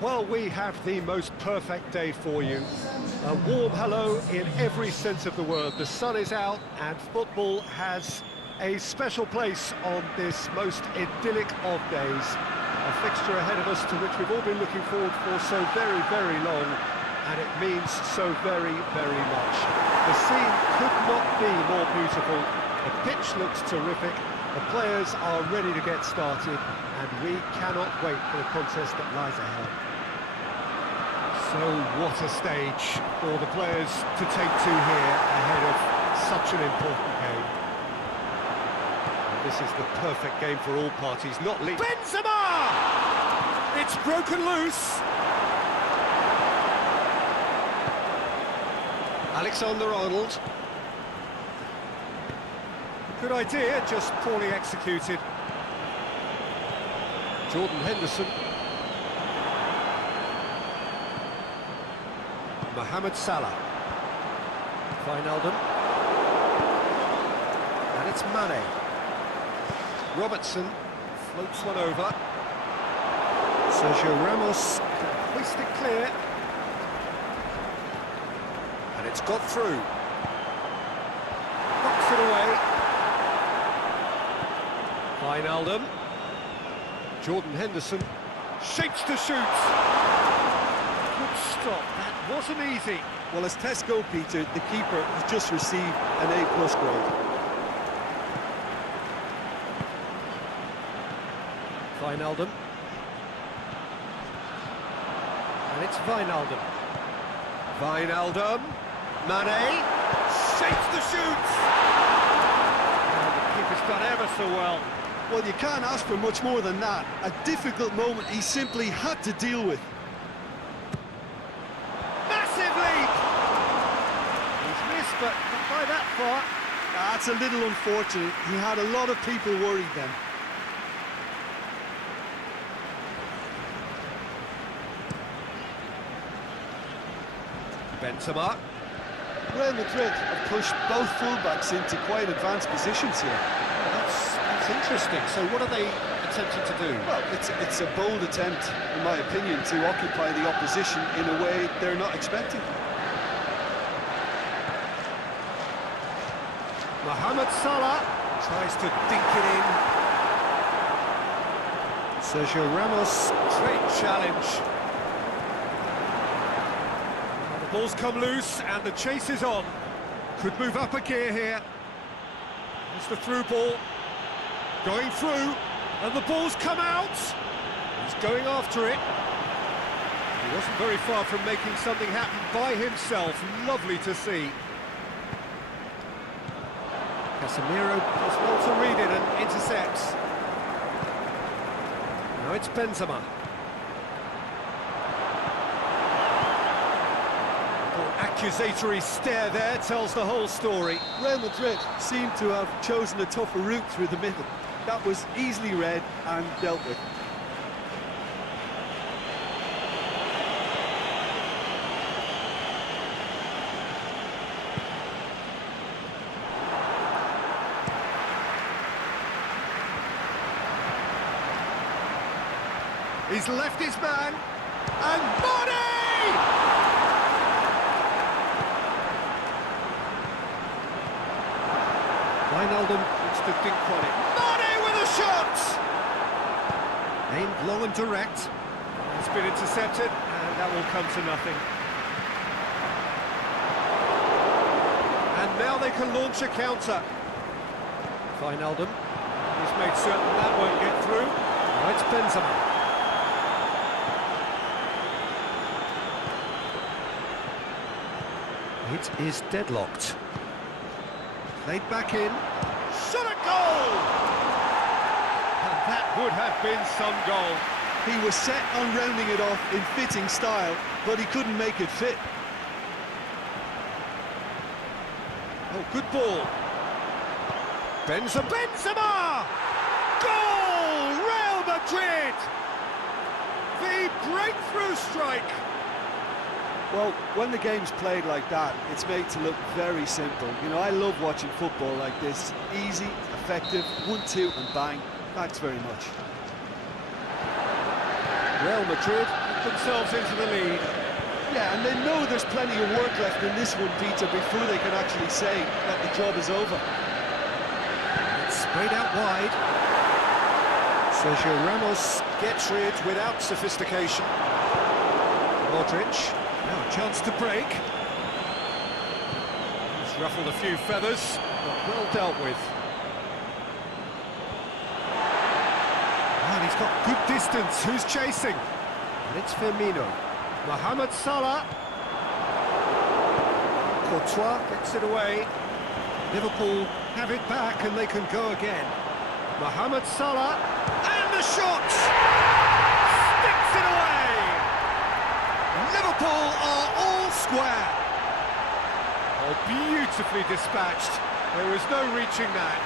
Well, we have the most perfect day for you. A warm hello in every sense of the word. The sun is out and football has a special place on this most idyllic of days. A fixture ahead of us to which we've all been looking forward for so very, very long, and it means so very, very much. The scene could not be more beautiful. The pitch looks terrific. The players are ready to get started, and we cannot wait for the contest that lies ahead. So what a stage for the players to take to here ahead of such an important game. And this is the perfect game for all parties, not least... Benzema! It's broken loose! Alexander-Arnold. Good idea, just poorly executed. Jordan Henderson. Mohamed Salah. Wijnaldum. And it's Mane. Robertson floats one over. Sergio Ramos can hoist it clear. And it's got through. Knocks it away. Wijnaldum. Jordan Henderson shapes to shoot. Good stop, that wasn't easy. Well, as tests go, Peter, the keeper has just received an A+ grade. Wijnaldum. And it's Wijnaldum. Wijnaldum. Mane. Shapes to shoot. Oh, the keeper's done ever so well. Well, you can't ask for much more than that. A difficult moment he simply had to deal with. Massive leap! He's missed, but not by that far. That's a little unfortunate. He had a lot of people worried then. Benzema. Real Madrid have pushed both fullbacks into quite advanced positions here. That's interesting. So what are they attempting to do? Well, it's a bold attempt, in my opinion, to occupy the opposition in a way they're not expecting. Mohamed Salah tries to dink it in. Sergio Ramos, great challenge. The ball's come loose and the chase is on. Could move up a gear here. It's the through ball. Going through, and the ball's come out. He's going after it. He wasn't very far from making something happen by himself. Lovely to see. Casemiro does well to read it and intercepts. Now it's Benzema. Accusatory stare there tells the whole story. Real Madrid seem to have chosen a tougher route through the middle. That was easily read and dealt with. He's left his man, and Mane! Wijnaldum looks to dink on it. Mane with a shot! Aimed long and direct. It's been intercepted, and that will come to nothing. And now they can launch a counter. Wijnaldum. He's made certain that won't get through. Now it's Benzema. It is deadlocked. Played back in. Shot a goal! And that would have been some goal. He was set on rounding it off in fitting style, but he couldn't make it fit. Oh, good ball. Benzema! Goal! Real Madrid! The breakthrough strike! Well, when the game's played like that, it's made to look very simple. You know, I love watching football like this. Easy, effective, 1-2 and bang. Thanks very much. Real Madrid themselves into the lead. Yeah, and they know there's plenty of work left in this one, Peter, before they can actually say that the job is over. It's sprayed out wide. Sergio Ramos gets rid without sophistication. Modric, now a chance to break. He's ruffled a few feathers, but well dealt with. And he's got good distance. Who's chasing? And it's Firmino. Mohamed Salah. Courtois gets it away. Liverpool have it back and they can go again. Mohamed Salah. And the shot! Sticks it away! Liverpool are all square. Oh, beautifully dispatched. There was no reaching that.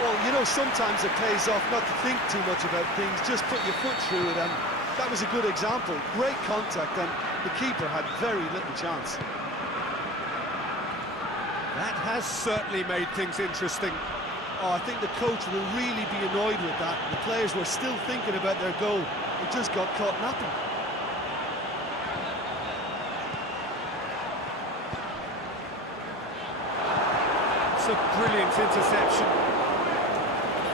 Well, you know, sometimes it pays off not to think too much about things, just put your foot through it, and that was a good example. Great contact, and the keeper had very little chance. That has certainly made things interesting. Oh, I think the coach will really be annoyed with that. The players were still thinking about their goal. It just got caught napping. It's a brilliant interception.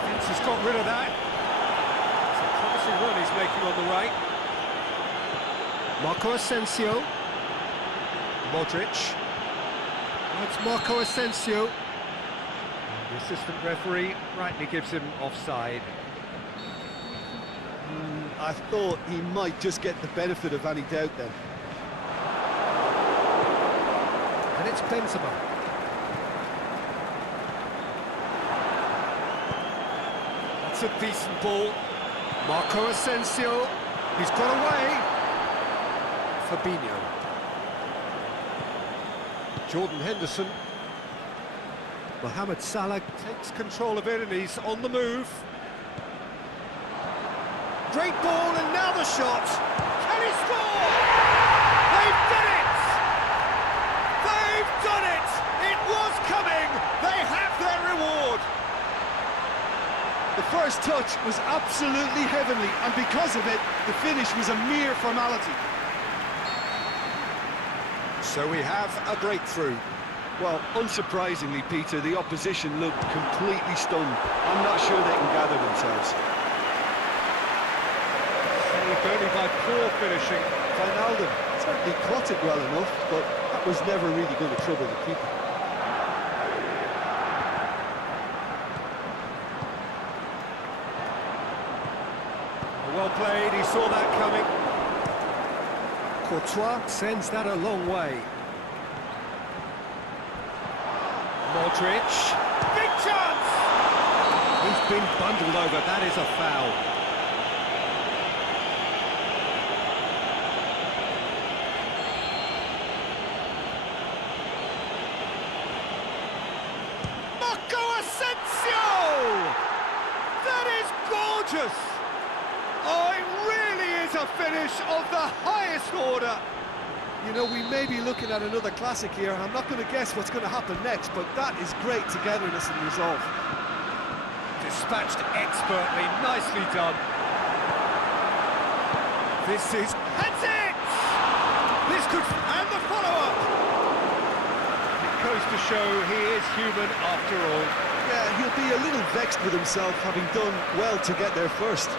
Defence has got rid of that. It's a promising run he's making on the right. Marco Asensio. Modric. That's Marco Asensio. The assistant referee rightly gives him offside. I thought he might just get the benefit of any doubt then. And it's Benzema. That's a decent ball. Marco Asensio. He's got away. Fabinho. Jordan Henderson. Mohamed Salah takes control of it and he's on the move. Great ball and now the shot. Can he score? They've done it! They've done it! It was coming! They have their reward! The first touch was absolutely heavenly, and because of it, the finish was a mere formality. So we have a breakthrough. Well, unsurprisingly, Peter, the opposition looked completely stunned. I'm not sure they can gather themselves. Saved only by poor finishing. Wijnaldum certainly caught it well enough, but that was never really going to trouble the keeper. Well played, he saw that coming. Courtois sends that a long way. Modric. Big chance! He's been bundled over, that is a foul. Marco Asensio! That is gorgeous! Oh, it really is a finish of the highest order. You know, we may be looking at another classic here. I'm not going to guess what's going to happen next, but that is great togetherness and resolve. Dispatched expertly, nicely done. This is... That's it! This could... And the follow-up! It goes to show he is human after all. Yeah, he'll be a little vexed with himself, having done well to get there first.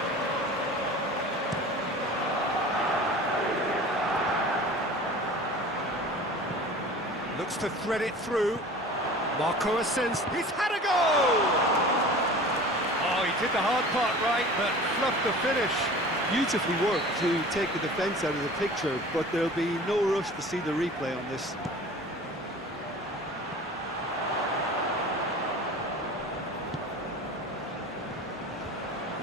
Looks to thread it through. Marco Asensio. He's had a go! Oh, he did the hard part right, but fluffed the finish. Beautifully worked to take the defence out of the picture, but there'll be no rush to see the replay on this.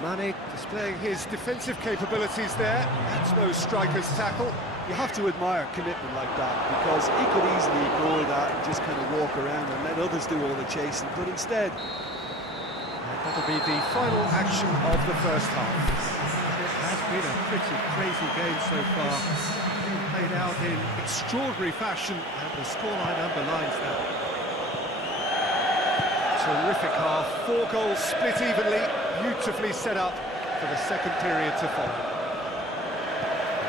Mane displaying his defensive capabilities there. That's no striker's tackle. You have to admire commitment like that, because he could easily ignore that and just kind of walk around and let others do all the chasing, but instead... And that'll be the final action of the first half. It has been a pretty crazy game so far. Being played out in extraordinary fashion, and the scoreline underlines that. Terrific half, 4 goals split evenly, beautifully set up for the second period to follow.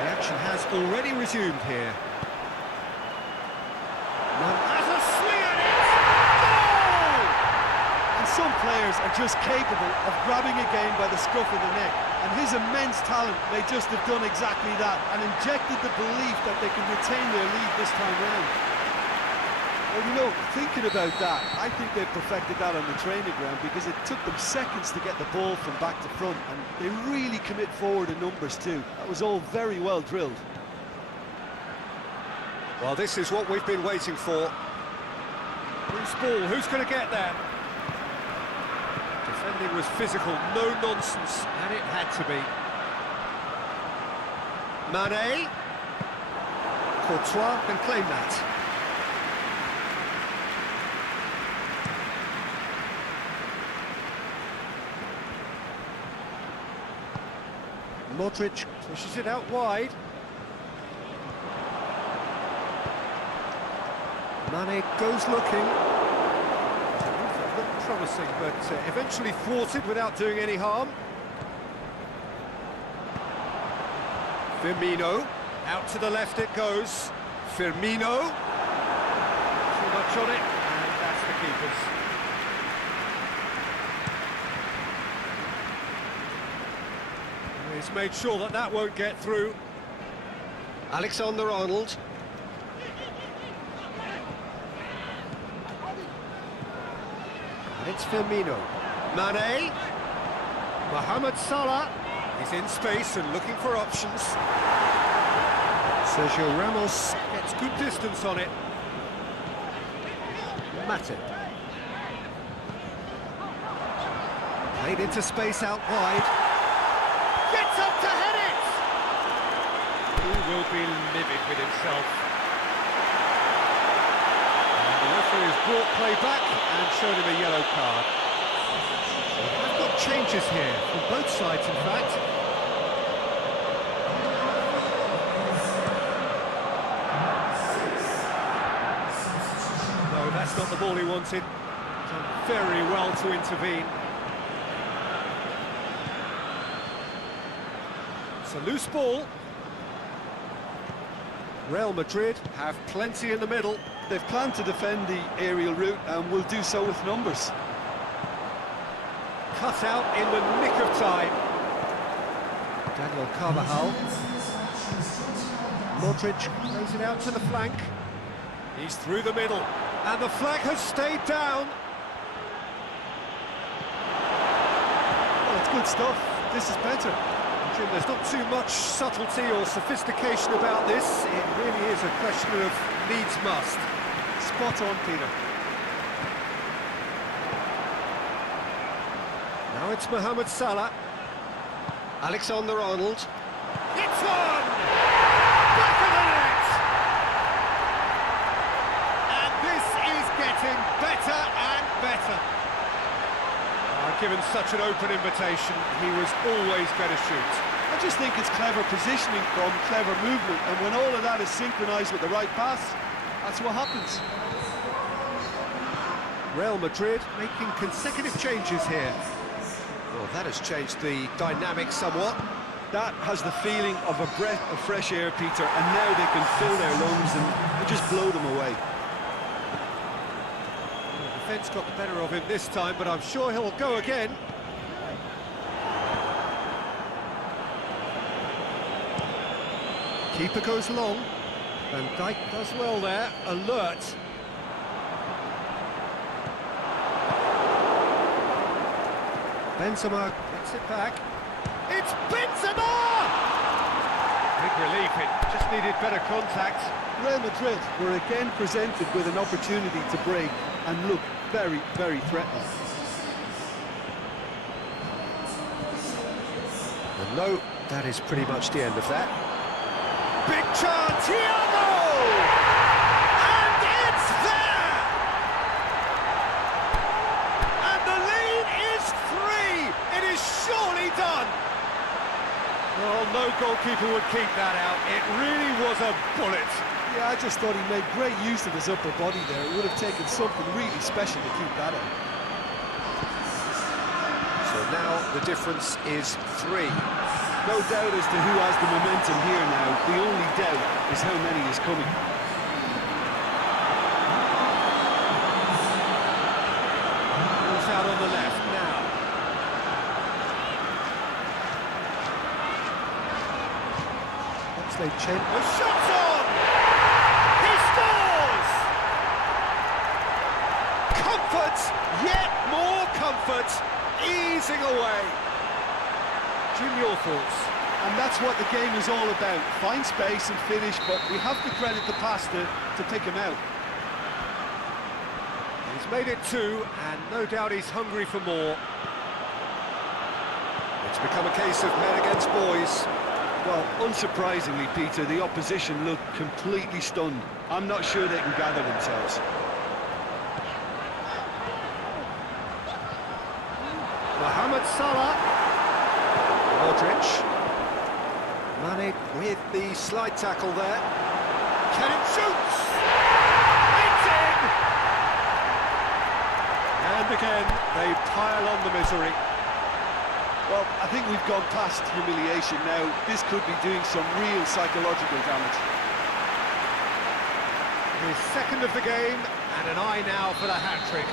The action has already resumed here. Has a swing at it! Goal! And some players are just capable of grabbing a game by the scruff of the neck, and his immense talent may just have done exactly that and injected the belief that they can retain their lead this time round. Well, you know, thinking about that, I think they perfected that on the training ground because it took them seconds to get the ball from back to front, and they really commit forward in numbers too. That was all very well drilled. Well, this is what we've been waiting for. Loose ball, who's going to get that? Defending was physical, no nonsense, and it had to be. Mane. Courtois can claim that. Modric pushes it out wide. Mane goes looking. Looked promising, but eventually thwarted without doing any harm. Firmino, out to the left it goes. Firmino. Too much on it, and that's the keeper's. He's made sure that that won't get through. Alexander-Arnold. And it's Firmino. Mane. Mohamed Salah. He's in space and looking for options. Sergio Ramos gets good distance on it. Matip. Played into space out wide. Gets up to head it! He will be livid with himself. And the referee has brought play back and shown him a yellow card. I've got changes here, from both sides in fact. No, that's not the ball he wanted. Done very well to intervene. It's a loose ball. Real Madrid have plenty in the middle. They've planned to defend the aerial route and will do so with numbers. Cut out in the nick of time. Daniel Carvajal. Modric plays it out to the flank. He's through the middle, and the flag has stayed down. Well, it's good stuff. This is better. Jim, there's not too much subtlety or sophistication about this. It really is a question of needs must. Spot on, Peter. Now it's Mohamed Salah. Alexander-Arnold. It's one! Back of the net! And this is getting better and better. Given such an open invitation, he was always going to shoot. I just think it's clever positioning from clever movement, and when all of that is synchronised with the right pass, that's what happens. Real Madrid making consecutive changes here. Well, that has changed the dynamic somewhat. That has the feeling of a breath of fresh air, Peter, and now they can fill their lungs and just blow them away. The defence got the better of him this time, but I'm sure he'll go again. Keeper goes long. Van Dijk does well there, alert. Benzema gets it back. It's Benzema! Big relief, it just needed better contact. Real Madrid were again presented with an opportunity to break and look very, very threatening. And no, that is pretty much the end of that. Big chance, Thiago! And it's there! And the lead is 3! It is surely done! Well, no goalkeeper would keep that out. It really was a bullet. Yeah, I just thought he made great use of his upper body there. It would have taken something really special to keep that out. So now the difference is 3. No doubt as to who has the momentum here now. The only doubt is how many is coming. Ball's out on the left now. Oxlade Chen. The shot's on! He scores! Comfort! Yet more comfort! Easing away. Jim, your thoughts? And that's what the game is all about. Find space and finish, but we have to credit the passer to pick him out. He's made it two, and no doubt he's hungry for more. It's become a case of men against boys. Well, unsurprisingly, Peter, the opposition look completely stunned. I'm not sure they can gather themselves. Mohamed Salah. Modric. Mane with the slide tackle there. Can it shoot? It's in! And again, they pile on the misery. Well, I think we've gone past humiliation now. This could be doing some real psychological damage. His second of the game, and an eye now for the hat-trick.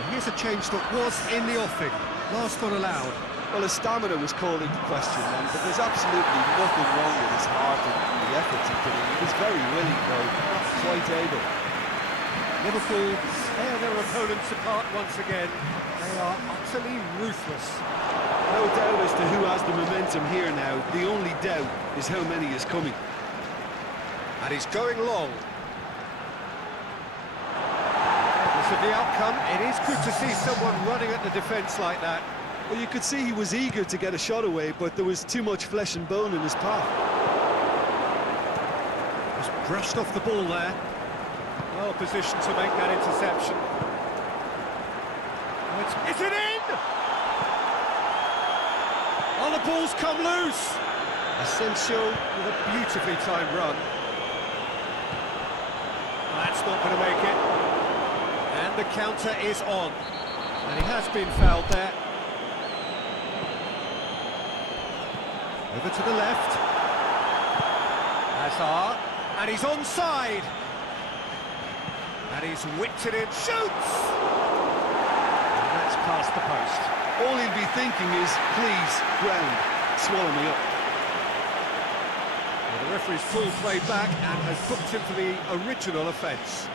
And here's a change that was in the offing. Last one allowed. Well, his stamina was called into question then, but there's absolutely nothing wrong with his heart and the efforts he put in. He was very willing, though, not quite able. Liverpool tear their opponents apart once again. They are utterly ruthless. No doubt as to who has the momentum here now. The only doubt is how many is coming. And he's going long. Regardless of the outcome, it is good to see someone running at the defence like that. Well, you could see he was eager to get a shot away, but there was too much flesh and bone in his path. Just brushed off the ball there. Well positioned to make that interception. Is it in? Oh, the ball's come loose. Asensio with a beautifully timed run. That's not going to make it. And the counter is on. And he has been fouled there. Over to the left. Hazard. And he's onside. And he's whipped it in. Shoots! And that's past the post. All he'll be thinking is, please, ground, swallow me up. Well, the referee's pulled play back and has booked him for the original offence.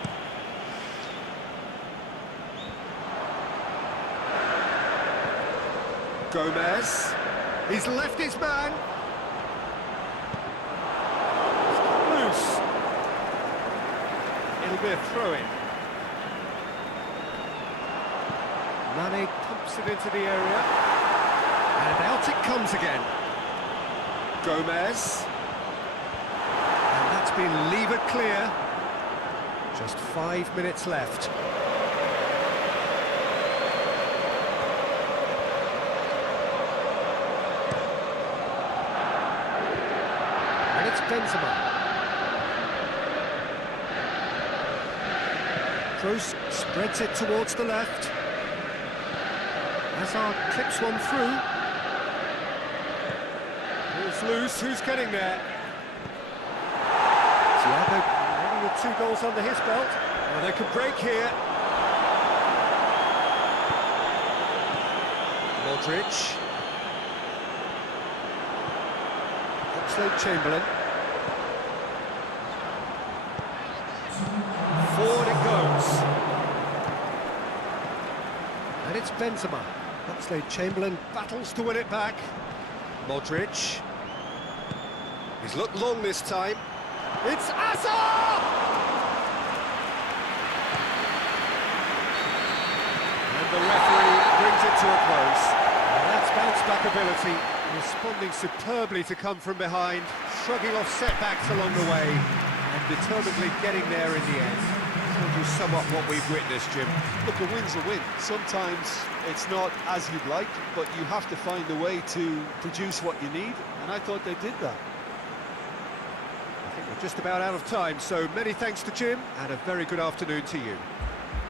Gomez. He's left his man. He's cut loose. It'll be a throw-in. Mane pumps it into the area. And out it comes again. Gomez. And that's been levered clear. Just 5 minutes left. And it's Benzema. Kroos spreads it towards the left. Hazard clips one through. Ball's loose, who's getting there? Thiago already with 2 goals under his belt. Well, they could break here. Modric. Oxlade-Chamberlain. Forward it goes. And it's Benzema. Oxlade-Chamberlain battles to win it back. Modric. He's looked long this time. It's Hazard! And the referee brings it to a close. And that's bounce-back ability, responding superbly to come from behind, shrugging off setbacks along the way, and determinedly getting there in the end. Told you somewhat what we've witnessed, Jim. Look, a win's a win. Sometimes it's not as you'd like, but you have to find a way to produce what you need, and I thought they did that. I think we're just about out of time, so many thanks to Jim, and a very good afternoon to you.